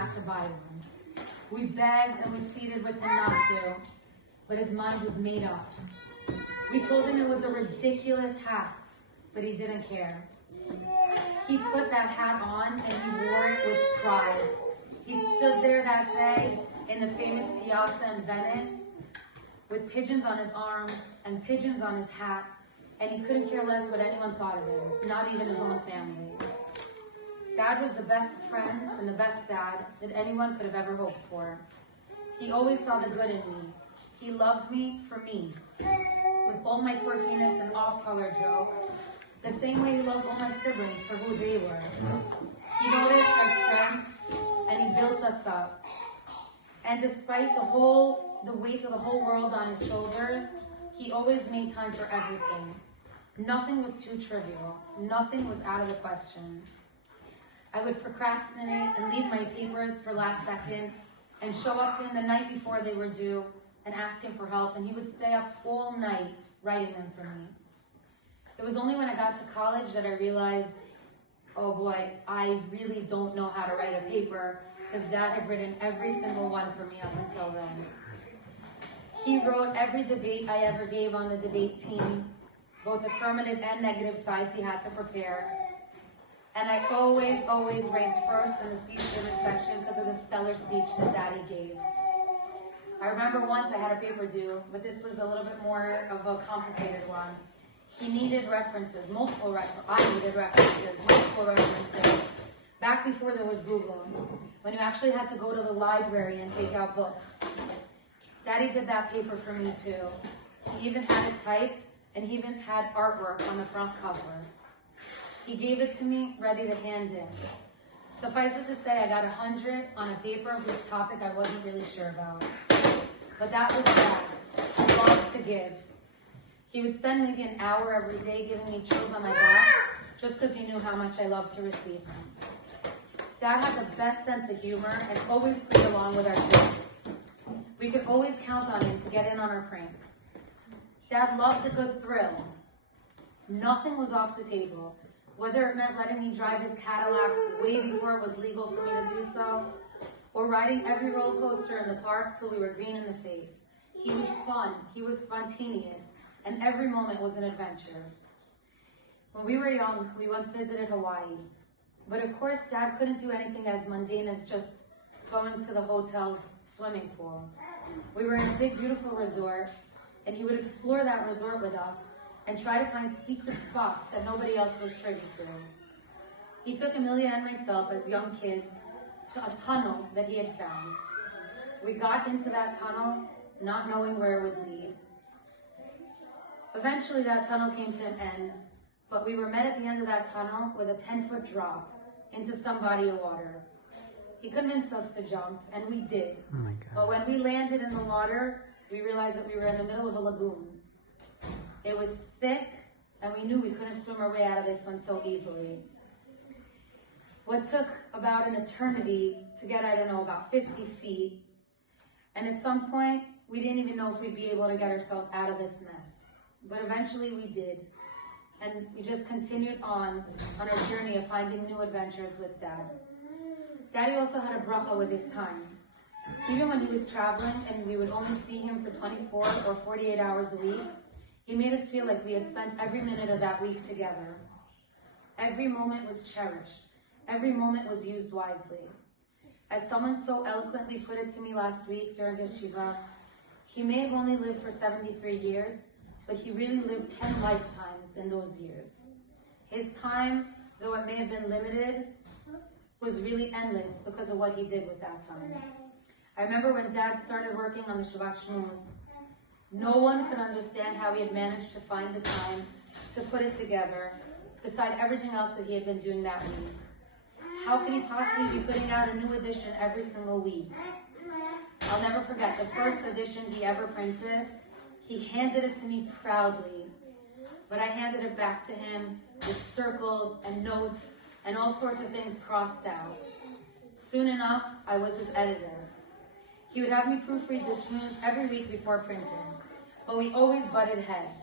had to buy one. We begged and we pleaded with him not to, but his mind was made up. We told him it was a ridiculous hat, but he didn't care. He put that hat on and he wore it with pride. He stood there that day in the famous piazza in Venice with pigeons on his arms and pigeons on his hat, and he couldn't care less what anyone thought of him, not even his own family. Dad was the best friend and the best dad that anyone could have ever hoped for. He always saw the good in me. He loved me for me, with all my quirkiness and off-color jokes, the same way he loved all my siblings for who they were. He noticed our strengths and he built us up. And despite the weight of the whole world on his shoulders, he always made time for everything. Nothing was too trivial. Nothing was out of the question. I would procrastinate and leave my papers for last second and show up to him the night before they were due and ask him for help, and he would stay up all night writing them for me. It was only when I got to college that I realized, oh boy, I really don't know how to write a paper, because Dad had written every single one for me up until then. He wrote every debate I ever gave on the debate team, both affirmative and negative sides he had to prepare. And I always ranked first in the speech giving section because of the stellar speech that Daddy gave. I remember once I had a paper due, but this was a little bit more of a complicated one. He needed references, I needed references, multiple references, back before there was Google, when you actually had to go to the library and take out books. Daddy did that paper for me too. He even had it typed, and he even had artwork on the front cover. He gave it to me, ready to hand in. Suffice it to say, I got 100 on a paper whose topic I wasn't really sure about. But that was Dad. He loved to give. He would spend maybe an hour every day giving me chills on my back, just because he knew how much I loved to receive them. Dad had the best sense of humor and always played along with our jokes. We could always count on him to get in on our pranks. Dad loved a good thrill. Nothing was off the table, whether it meant letting me drive his Cadillac way before it was legal for me to do so, or riding every roller coaster in the park till we were green in the face. He was fun, he was spontaneous, and every moment was an adventure. When we were young, we once visited Hawaii. But of course, Dad couldn't do anything as mundane as just going to the hotel's swimming pool. We were in a big, beautiful resort, and he would explore that resort with us and try to find secret spots that nobody else was privy to. He took Amelia and myself as young kids to a tunnel that he had found. We got into that tunnel, not knowing where it would lead. Eventually, that tunnel came to an end, but we were met at the end of that tunnel with a 10-foot drop into some body of water. He convinced us to jump, and we did. Oh my God. But when we landed in the water, we realized that we were in the middle of a lagoon. It was thick, and we knew we couldn't swim our way out of this one so easily. What took about an eternity to get, I don't know, about 50 feet. And at some point, we didn't even know if we'd be able to get ourselves out of this mess. But eventually we did. And we just continued on our journey of finding new adventures with Dad. Daddy also had a bracha with his time. Even when he was traveling and we would only see him for 24 or 48 hours a week, he made us feel like we had spent every minute of that week together. Every moment was cherished. Every moment was used wisely. As someone so eloquently put it to me last week during his shiva, he may have only lived for 73 years, but he really lived 10 lifetimes in those years. His time, though it may have been limited, was really endless because of what he did with that time. I remember when Dad started working on the Shabbat Shmuz, no one could understand how he had managed to find the time to put it together, beside everything else that he had been doing that week. How could he possibly be putting out a new edition every single week? I'll never forget the first edition he ever printed. He handed it to me proudly, but I handed it back to him with circles and notes and all sorts of things crossed out. Soon enough, I was his editor. He would have me proofread the shmooze every week before printing, but we always butted heads.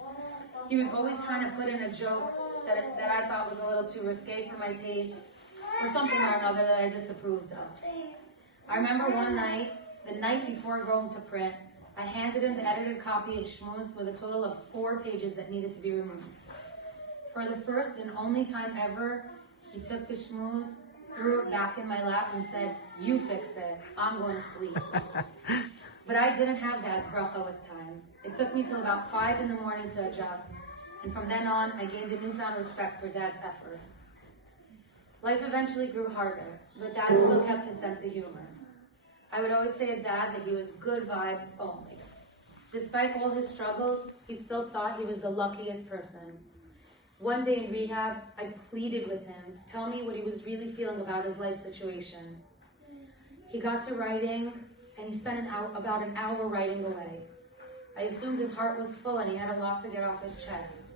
He was always trying to put in a joke that I thought was a little too risque for my taste, or something or another that I disapproved of. I remember one night, the night before going to print, I handed him the edited copy of Shmuz with a total of 4 pages that needed to be removed. For the first and only time ever, he took the Shmuz, threw it back in my lap and said, "You fix it, I'm going to sleep." But I didn't have Dad's bracha with time. It took me till about 5 in the morning to adjust, and from then on, I gained a newfound respect for Dad's efforts. Life eventually grew harder, but Dad still kept his sense of humor. I would always say to Dad that he was good vibes only. Despite all his struggles, he still thought he was the luckiest person. One day in rehab, I pleaded with him to tell me what he was really feeling about his life situation. He got to writing, and he spent about an hour writing away. I assumed his heart was full and he had a lot to get off his chest.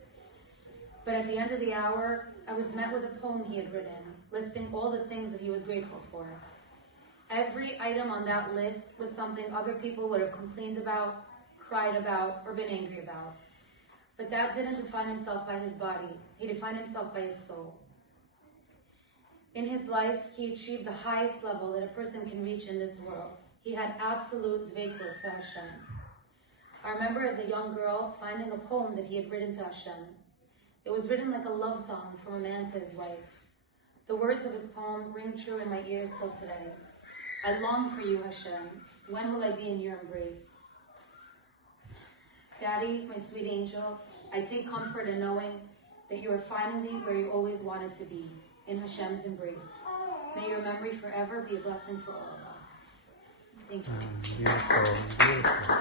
But at the end of the hour, I was met with a poem he had written, listing all the things that he was grateful for. Every item on that list was something other people would have complained about, cried about, or been angry about. But Dad didn't define himself by his body. He defined himself by his soul. In his life, he achieved the highest level that a person can reach in this world. He had absolute dveikut to Hashem. I remember as a young girl finding a poem that he had written to Hashem. It was written like a love song from a man to his wife. The words of his poem ring true in my ears till today. I long for you, Hashem. When will I be in your embrace? Daddy, my sweet angel, I take comfort in knowing that you are finally where you always wanted to be, in Hashem's embrace. May your memory forever be a blessing for all of us. Thank you. Beautiful, beautiful.